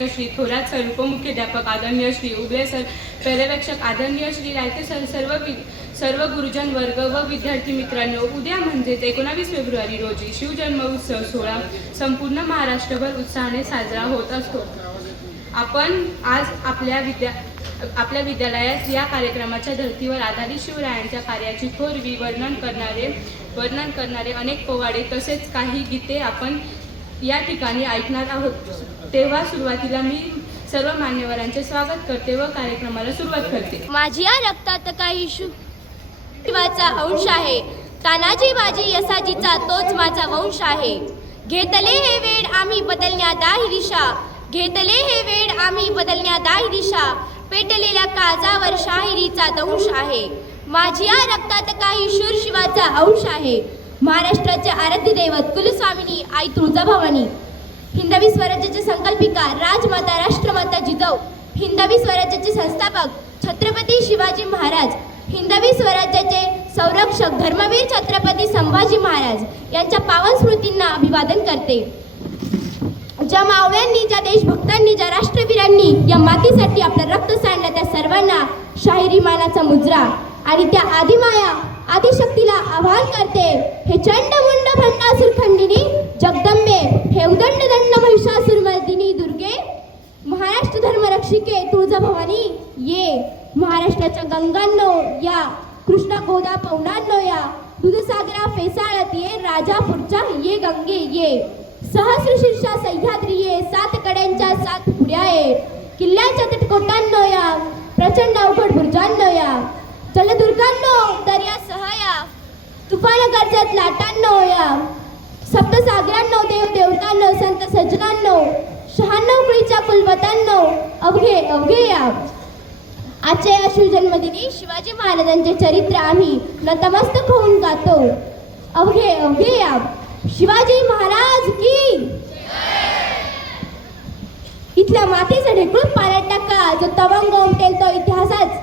Shri Thorat sir उपमुख्याध्यापक आदरणीय Shri उबळे sir पर्यवेक्षक आदरणीय श्री रायते सर सर्व सर्व गुरुजन वर्ग व विद्यार्थी मित्रांनो उद्या म्हणजेच एकोणावीस फेब्रुवारी रोजी शिवजन्म उत्सव सोहळा संपूर्ण महाराष्ट्रभर उत्साहाने साजरा होत असतो. आपण आज आपल्या विद्या आपल्या विद्यालयात या कार्यक्रमाच्या धर्तीवर आधारित शिवरायांच्या कार्याची थोरवी वर्णन करणारे वर्णन करणारे अनेक पोवाडे तसेच काही गीते आपण या ठिकाणी ऐकणार आहोत. तेव्हा सुरुवातीला मी सर्व मान्यवरांचे स्वागत करते व कार्यक्रमाला सुरुवात करते. माझी या रक्तात काही शिवाचा अंश आहे. तानाजी बाजी यसाजीचा तोच माझा वंश आहे. घेतले हे वेळ आम्ही बदलण्या दाही दिशा. घेतले हे वेळ आम्ही बदलण्या दाही दिशा. पेटलेल्या काजावर शाहिरीचा दंश आहे. माझी या रक्तात काही शूर शिवाचा अंश आहे. महाराष्ट्राचे आराध्य दैवत कुलस्वामिनी आई तुळजाभवानी हिंदवी स्वराज्याची संकल्पिका राजमाता राष्ट्रमाता जिजाऊ. हिंदवी स्वराज्याचे संस्थापक छत्रपती शिवाजी महाराज. हिंदवी स्वराज्याचे संरक्षक धर्मवीर छत्रपती संभाजी महाराज यांच्या पावन स्मृतींना अभिवादन करते. ज्या मावळ्यांनी ज्या देशभक्तांनी ज्या राष्ट्रवीरांनी या मातीसाठी आपलं रक्त सांडलं त्या सर्वांना शाहिरी मानाचा मुजरा आणि त्या आदिमाया आदिशक्तीला आवाहन करते हे चंड मुंड भंडासूर खंडिनी जगदंबे हे उदंड दंड महिषासुरमर्दिनी दुर्गे महाराष्ट्र धर्मरक्षिके तुळजाभवानी ये महाराष्ट्राच्या गंगांनो या कृष्णा गोदा पवनांनो या दुधसागरा फेसाळत ये राजापूरच्या ये गंगे ये सहस्र शीर्षा सह्याद्री ये सात कड्यांच्या सात पुड्या ये किल्ल्याच्या तटकोटांनो या प्रचंड अवघड भुर्जांनो या जलदुर्गांनो दर्या सहाया तुफान गरजत लाटांनो या. सप्तसागरांनो देव देवतांनो संत सज्जनांनो शहाण्णव कुळीच्या कुलवतांनो अवघे अवघे या. आजच्या या शिवजन्मदिनी शिवाजी महाराजांचे चरित्र आम्ही नतमस्तक होऊन गातो अवघे अवघे या. शिवाजी महाराज की इथल्या मातीचं ढेकळून पाण्यात टाका. जो तवंग उमटेल तो इतिहासाच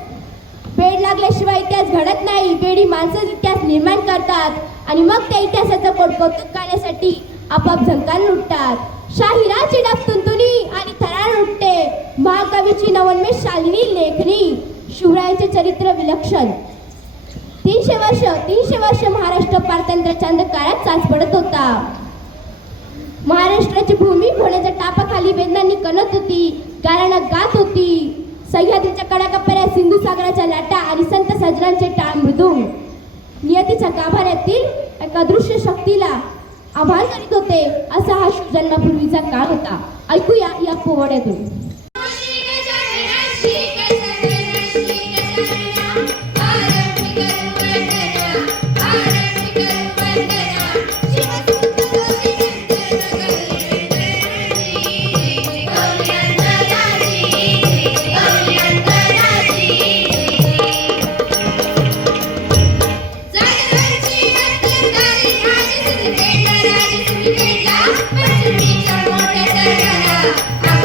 इतिहास घडत नाही. बेडी माणसंच इतिहास निर्माण करतात आणि मग त्या इतिहासाचं पोट कौतुक करण्यासाठी आपाप झंकार लुटतात. शाहिराची डाब तुंतुनी आणि थरार उठते. महाकवीची नवन्मेष शालिनी लेखनी शिवरायांचे चरित्र विलक्षण. तीनशे वर्ष तीनशे वर्ष महाराष्ट्र पारतंत्र्याच्या अंधकारात चाच पडत होता. महाराष्ट्राची भूमी होण्याच्या टापाखाली वेदनांनी कणत होती गाण्यांना गात होती. सह्याद्रीच्या कडाकपऱ्या सिंधू सागराच्या लाटा आणि संत सजरांचे टाळ मृदुंग. नियतीच्या गाभाऱ्यातील एका दृश्य शक्तीला आभार करीत होते असा हा जन्मापूर्वीचा काळ होता. ऐकूया या पोवाड्यातून.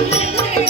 Thank you.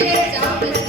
接着讲我们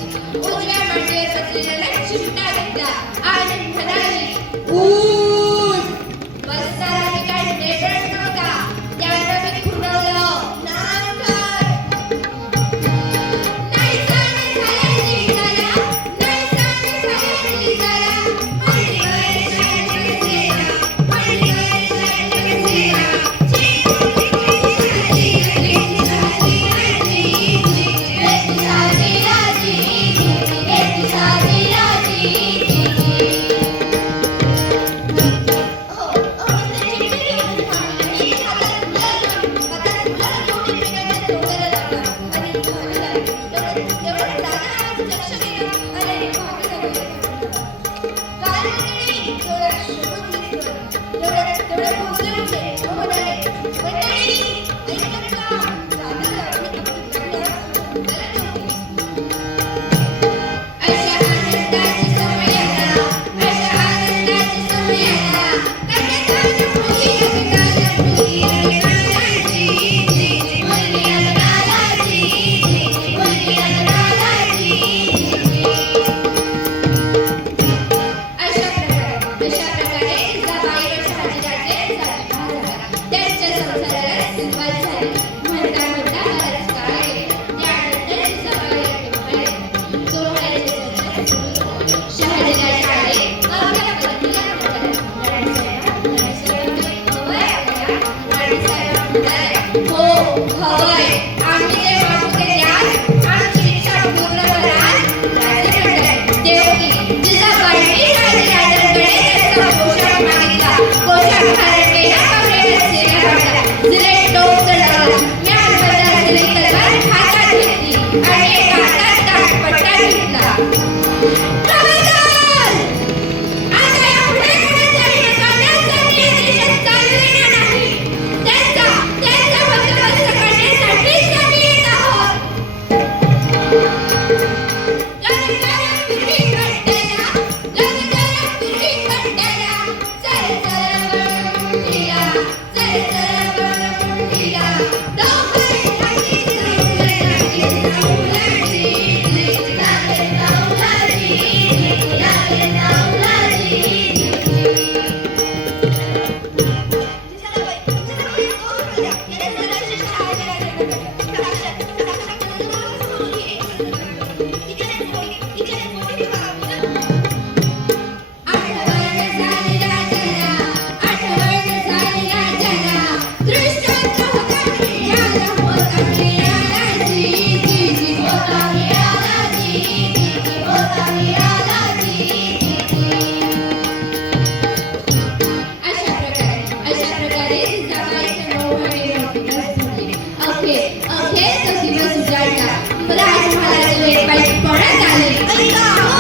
Okay okay तो किंवा सुजायचा मला आज मला गेले पाहिजे कोणात आले काय झालं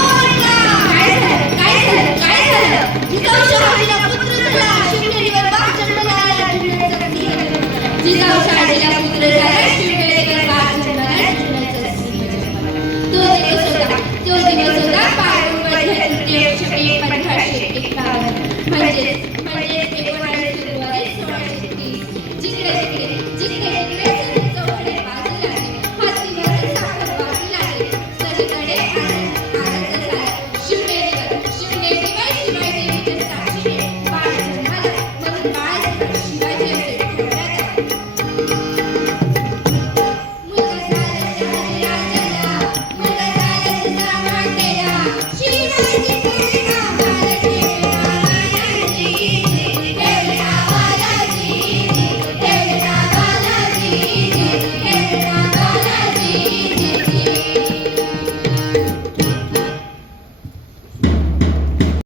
काय झालं काय झालं जिजाऊ शहाजीला पुत्र झाला शिवनेरीवर बाप जन्मला आला जिजाऊ शहाजी